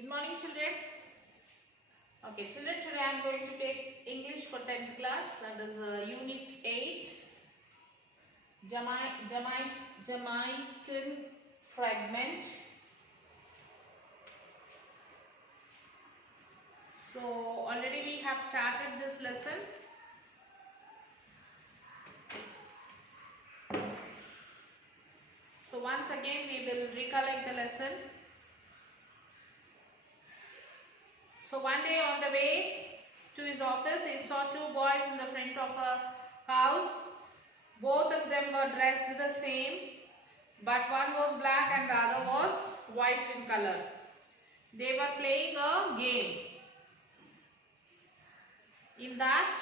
Good morning, children. Okay, children, today I am going to take English for 10th class, that is Unit 8, Jamaican Fragment. So, already we have started this lesson. So, once again we will recollect the lesson. So, one day on the way to his office, he saw two boys in the front of a house. Both of them were dressed the same, but one was black and the other was white in color. They were playing a game. In that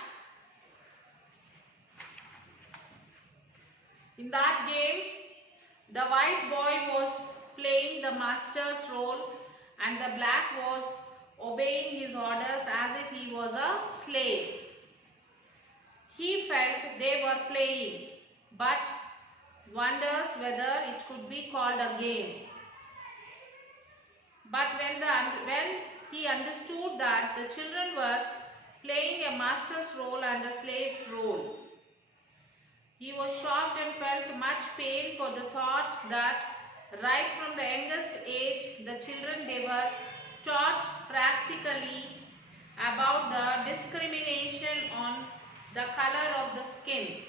game, the white boy was playing the master's role and the black was obeying his orders as if he was a slave. He felt they were playing, but wonders whether it could be called a game. But when he understood that the children were playing a master's role and a slave's role, he was shocked and felt much pain for the thought that right from the youngest age, the children they were taught practically about the discrimination on the color of the skin.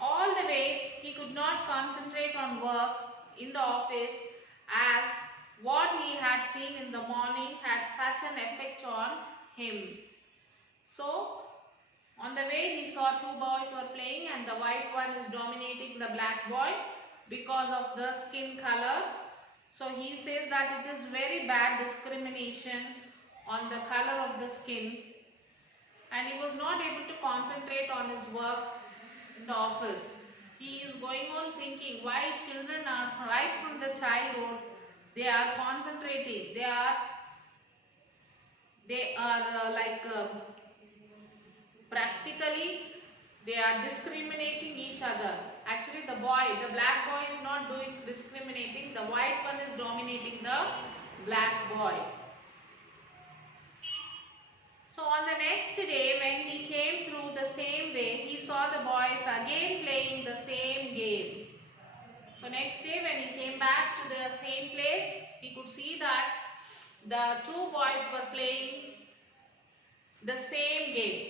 All the way he could not concentrate on work in the office as what he had seen in the morning had such an effect on him. So, on the way he saw two boys were playing and the white one is dominating the black boy because of the skin color. So, he says that it is very bad discrimination on the color of the skin, and he was not able to concentrate on his work in the office. He is going on thinking why children are right from the childhood, they are concentrating, they are practically they are discriminating each other. Actually the black boy is not doing discriminating, the white one is dominating the black boy. So on the next day when he came through the same way, he saw the boys again playing the same game. So next day when he came back to the same place, he could see that the two boys were playing the same game.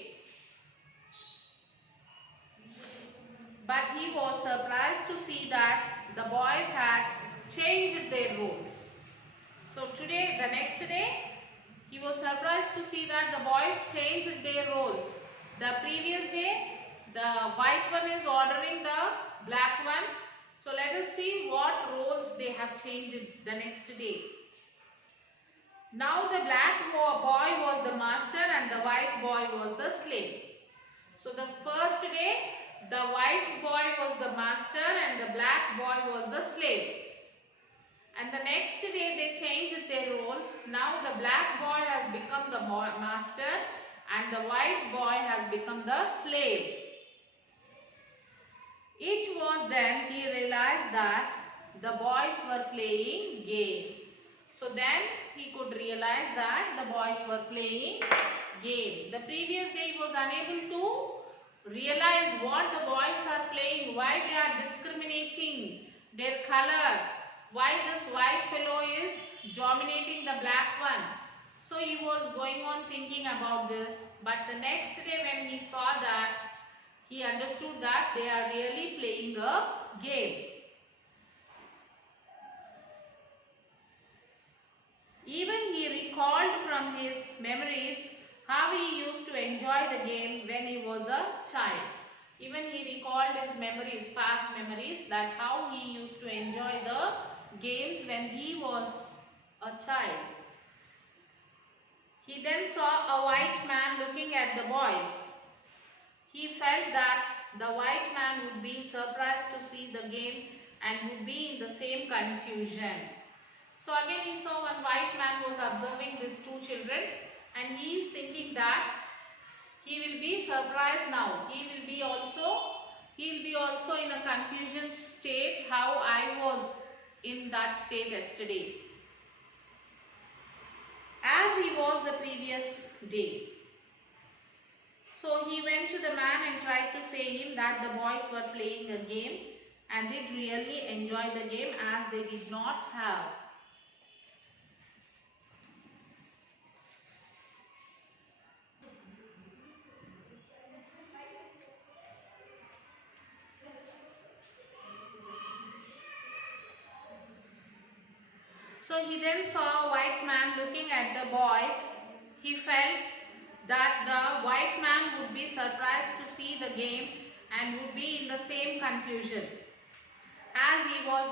But he was surprised to see that the boys had changed their roles. So today, the next day, he was surprised to see that the boys changed their roles. The previous day, the white one is ordering the black one. So let us see what roles they have changed the next day. Now the black boy was the master and the white boy was the slave. So the first day, the white boy was the master and the black boy was the slave. And the next day they changed their roles. Now the black boy has become the master and the white boy has become the slave. It was then he realized that the boys were playing game. So then he could realize that the boys were playing game. The previous day he was unable to realize what the boys are playing, why they are discriminating their color, why this white fellow is dominating the black one. So he was going on thinking about this, but the next day when he saw that, he understood that they are really playing a game. Even he recalled from his memories how he used to enjoy the game when he was a child. Even he recalled his memories, past memories, that how he used to enjoy the games when he was a child. He then saw a white man looking at the boys. He felt that the white man would be surprised to see the game and would be in the same confusion. So again he saw one white man was observing these two children and he is thinking that he will be surprised now. He will be also in a confusion state how I was in that state yesterday. as he was the previous day. So he went to the man and tried to say him that the boys were playing a game and did really enjoy the game as they did not have. So he then saw a white man looking at the boys. He felt that the white man would be surprised to see the game and would be in the same confusion as he was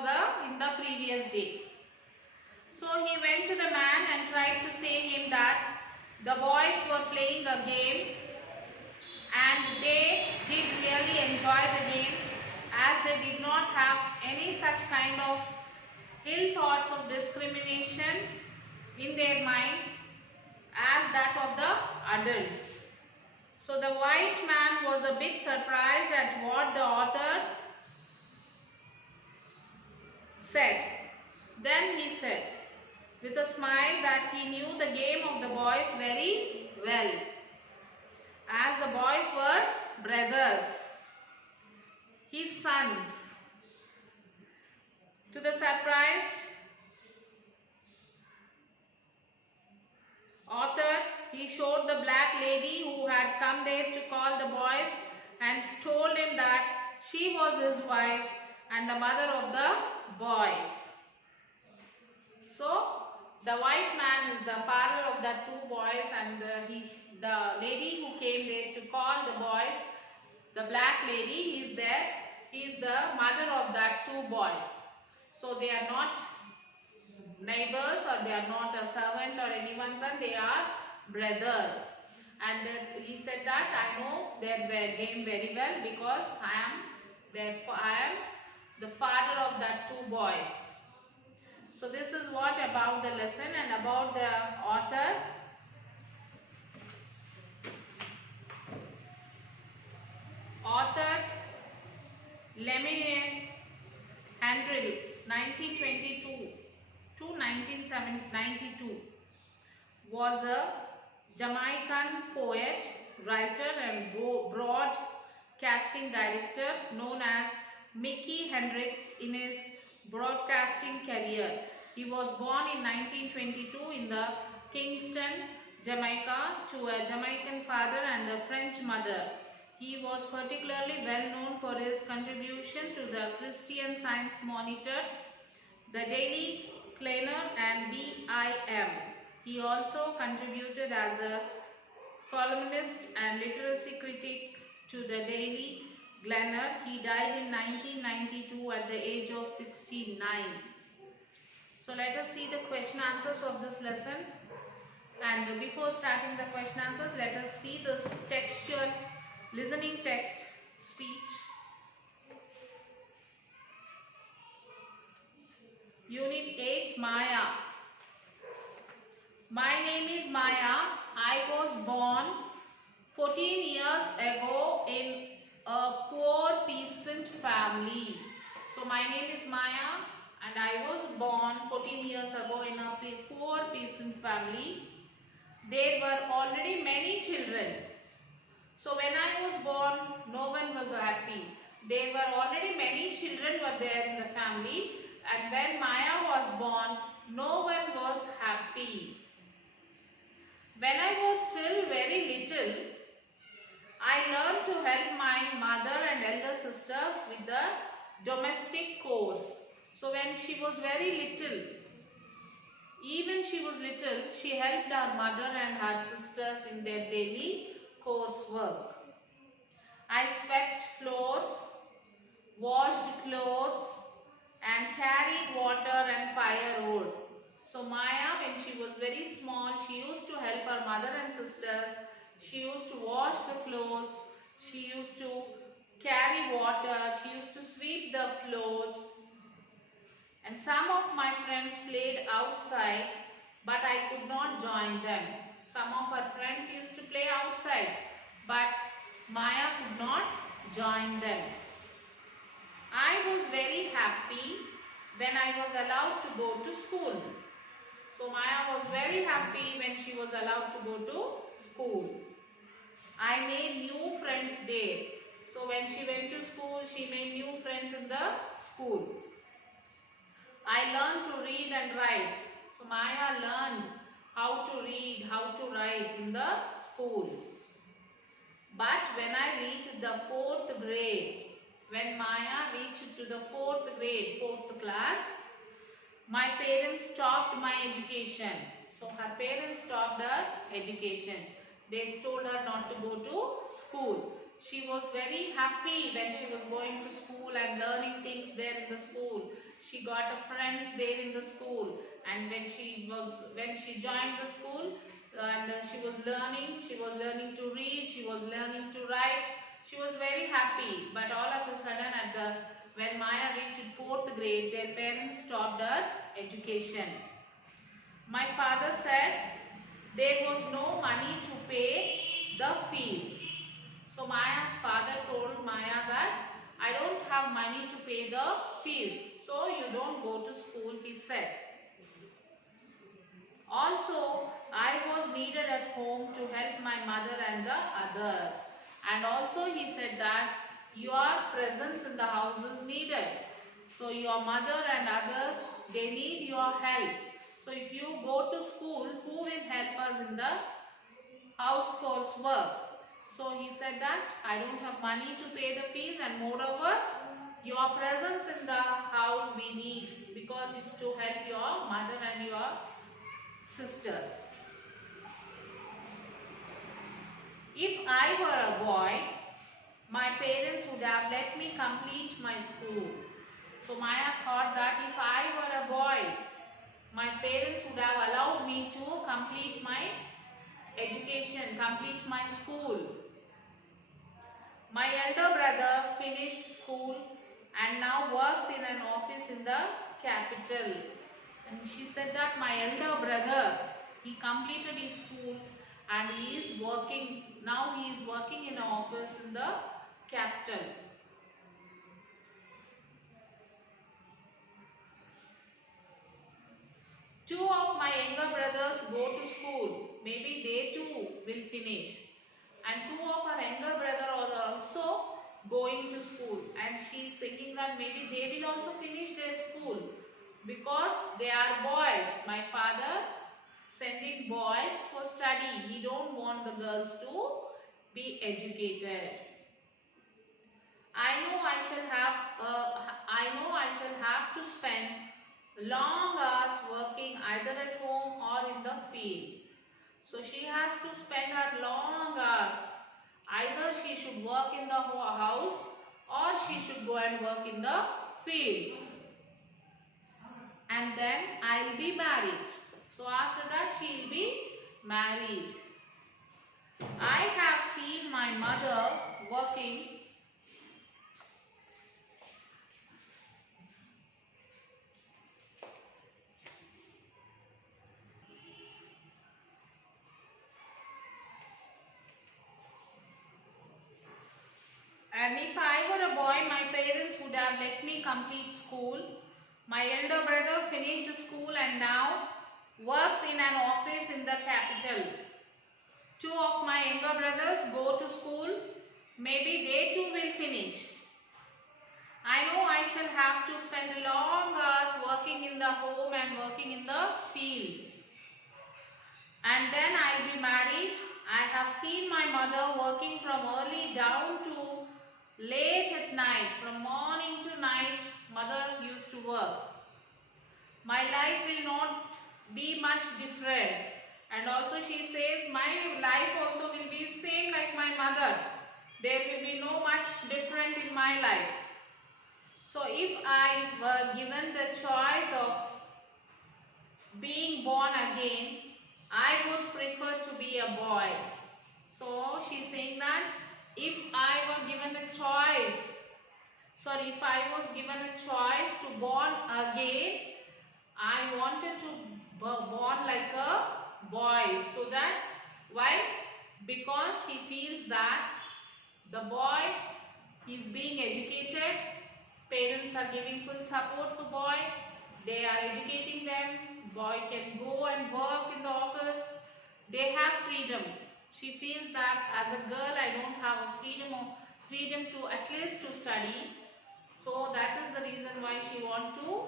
in the previous day. So he went to the man and tried to say him that the boys were playing a game and they did really enjoy the game as they did not have any such kind of ill thoughts of discrimination in their mind as that of the adults. So the white man was a bit surprised at what the author said. Then he said with a smile that he knew the game of the boys very well, as the boys were brothers, his sons. To the surprised author, he showed the black lady who had come there to call the boys and told him that she was his wife and the mother of the boys. So the white man is the father of the two boys, and the lady who came there to call the boys, the black lady, is there. He is the mother of that two boys. So they are not neighbors or they are not a servant or anyone's son, they are brothers. And he said that I know their game very well because I am the father of that two boys. So this is what about the lesson and about the author. Author Lemuel Hendricks, 1922 to 1992, was a Jamaican poet, writer and broadcasting director known as Mickey Hendricks in his broadcasting career. He was born in 1922 in the Kingston, Jamaica, to a Jamaican father and a French mother. He was particularly well known for his contribution to the Christian Science Monitor, the Daily Kleiner and BIM. He also contributed as a columnist and literacy critic to the Daily Gleaner. He died in 1992 at the age of 69. So let us see the question answers of this lesson. And before starting the question answers, let us see this textual listening text speech. Unit 8, Maya. My name is Maya. I was born 14 years ago in a poor peasant family. So my name is Maya and I was born 14 years ago in a poor peasant family. There were already many children. So when I was born, no one was happy. There were already many children were there in the family, and when Maya was born, no one was happy. When I was still very little, I learned to help my mother and elder sister with the domestic chores. So when she was very little, even she was little, she helped her mother and her sisters in their daily coursework. I swept floors, washed clothes and carried water and firewood. So Maya, when she was very small, she used to help her mother and sisters. She used to wash the clothes, she used to carry water, she used to sweep the floors. And some of my friends played outside, but I could not join them. Some of her friends used to play outside, but Maya could not join them. I was very happy when I was allowed to go to school. So Maya was very happy when she was allowed to go to school. I made new friends there. So when she went to school, she made new friends in the school. I learned to read and write. So Maya learned how to read, how to write in the school. But when I reached the 4th grade, when Maya reached to the 4th grade, 4th class, my parents stopped my education. So her parents stopped her education. They told her not to go to school. She was very happy when she was going to school and learning things there in the school. She got a friends there in the school, and when she joined the school and she was learning to read, she was learning to write. She was very happy. But all of a sudden when Maya reached 4th grade, their parents stopped her education. My father said there was no money to pay the fees. So Maya's father told Maya that I don't have money to pay the fees, so you don't go to school, he said. Also, I was needed at home to help my mother and the others. And also he said that your presence in the house is needed. So your mother and others, they need your help. So if you go to school, who will help us in the house coursework? So he said that I don't have money to pay the fees, and moreover, your presence in the house we need because to help your mother and your sisters. If I were a boy, my parents would have let me complete my school. So Maya thought that if I were a boy, my parents would have allowed me to complete my education, complete my school. My elder brother finished school and now works in an office in the capital. And she said that my elder brother, he completed his school and he is working, now he is working in an office in the capital. Two of my younger brothers go to school. Maybe they too will finish. And two of her younger brother are also going to school. And she is thinking that maybe they will also finish their school because they are boys. My father sending boys for study. He don't want the girls to be educated. I know I shall have to spend long hours working either at home or in the field. So she has to spend her long hours. Either she should work in the house or she should go and work in the fields. And then I'll be married. So after that she will be married. I have seen my mother working And if I were a boy, my parents would have let me complete school. My elder brother finished school and now works in an office in the capital. Two of my younger brothers go to school. Maybe they too will finish. I know I shall have to spend long hours working in the home and working in the field. And then I'll be married. I have seen my mother working from early down to late at night. From morning to night, mother used to work. My life will not be much different. And also she says, my life also will be same like my mother. There will be no much different in my life. So if I were given the choice of being born again, I would prefer to be a boy. So she's saying that if I was given a choice to born again, I wanted to born like a boy. So that, why? Because she feels that the boy is being educated, parents are giving full support for boy, They are educating them. Boy can go and work in the office. They have freedom. She feels that as a girl I don't have a freedom to at least to study. So that is the reason why she want to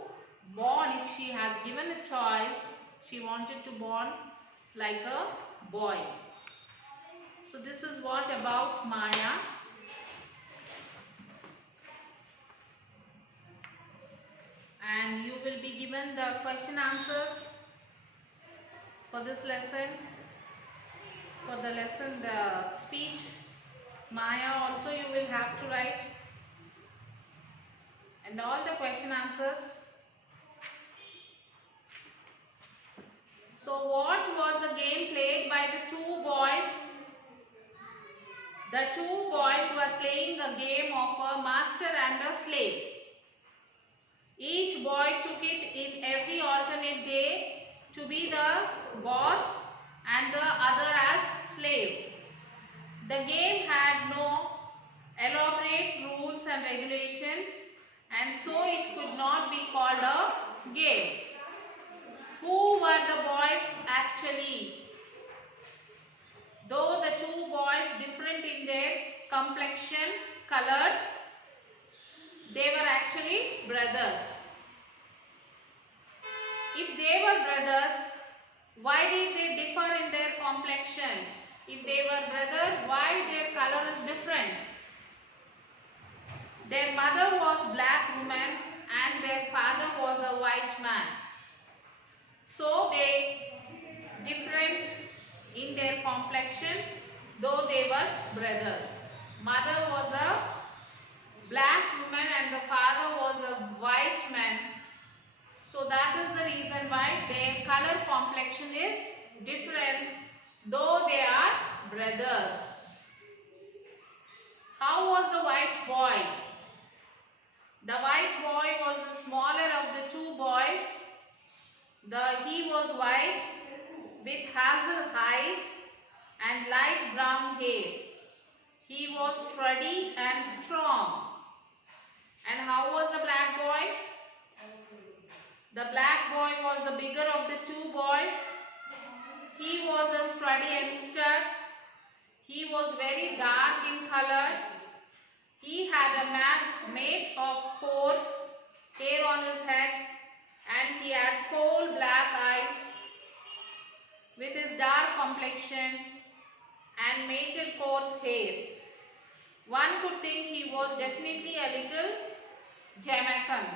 born, if she has given a choice, she wanted to born like a boy. So this is what about Maya. And you will be given the question answers for this lesson. For the lesson, the speech, Maya also you will have to write. And all the question answers. So what was the game played by the two boys? The two boys were playing a game of a master and a slave. Each boy took it in every alternate day to be the boss and the other as slave. The game had no elaborate rules and regulations, and so it could not be called a game. Who were the boys actually? Though the two boys different in their complexion, color, they were actually brothers. If they were brothers, why did they differ in their complexion? If they were brothers, why their color is different? Their mother was black woman and their father was a white man. So they different in their complexion, though they were brothers. Mother was a black woman and the father was a white man. So that is the reason why their color complexion is different, though they are brothers. How was the white boy? The white boy was the smaller of the two boys. He was white with hazel eyes and light brown hair. He was sturdy and strong. And how was the black boy? The black boy was the bigger of the two boys. He was a sturdy youngster. He was very dark in color. He had a mate of coarse hair on his head, and he had coal black eyes with his dark complexion and matted coarse hair. One could think he was definitely a little Jamaican.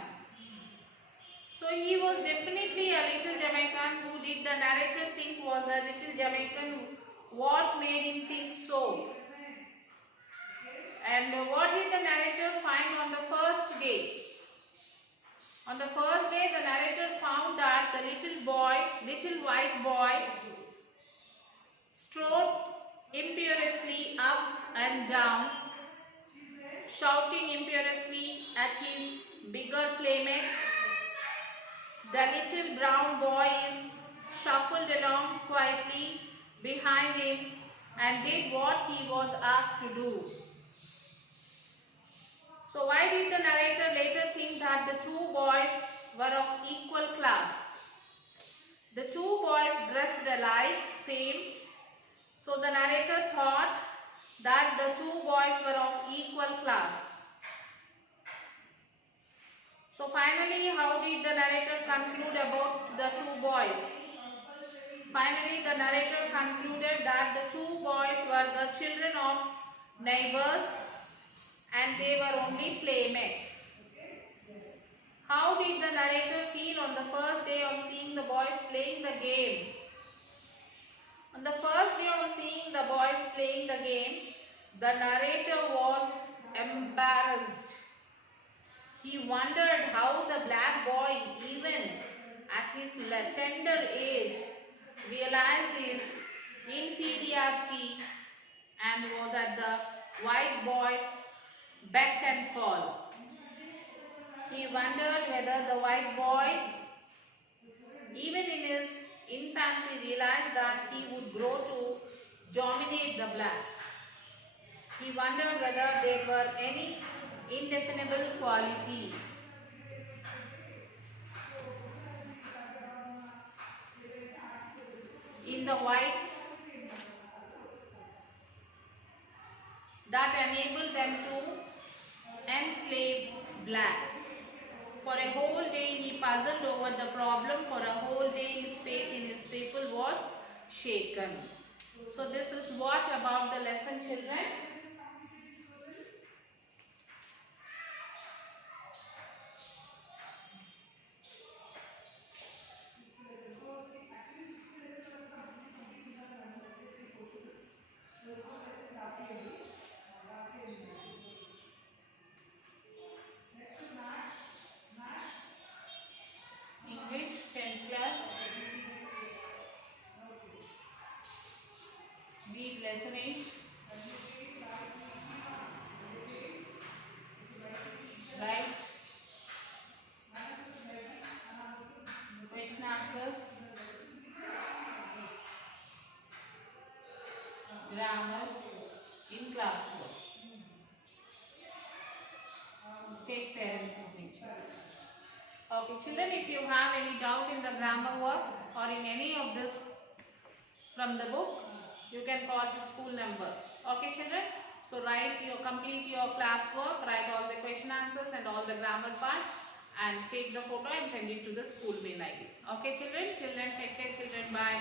So he was definitely a little Jamaican. Who did the narrator think was a little Jamaican? What made him think so? And what did the narrator find on the first day? On the first day, the narrator found that the little white boy, strode imperiously up and down, shouting imperiously at his bigger playmate. The little brown boy shuffled along quietly behind him and did what he was asked to do. So why did the narrator later think that the two boys were of equal class? The two boys dressed alike, same. So the narrator thought that the two boys were of equal class. So finally, how did the narrator conclude about the two boys? Finally, the narrator concluded that the two boys were the children of neighbors and they were only playmates. How did the narrator feel on the first day of seeing the boys playing the game? On the first day of seeing the boys playing the game, the narrator was embarrassed. He wondered how the black boy, even at his tender age, realized his inferiority and was at the white boy's beck and call. He wondered whether the white boy, even in his infancy, realized that he would grow to dominate the black. He wondered whether there were any indefinable quality. the whites that enabled them to enslave blacks. For a whole day he puzzled over the problem. For a whole day his faith in his people was shaken. So this is what about the lesson, children? English 10th class. Read lesson 8. Write question answers, grammar in classwork. Take parents meeting. Okay, children, if you have any doubt in the grammar work or in any of this from the book, you can call to school number. Okay, children. So complete your classwork, write all the question answers and all the grammar part, and take the photo and send it to the school mail ID. Okay, children. Till then, take care, children. Bye.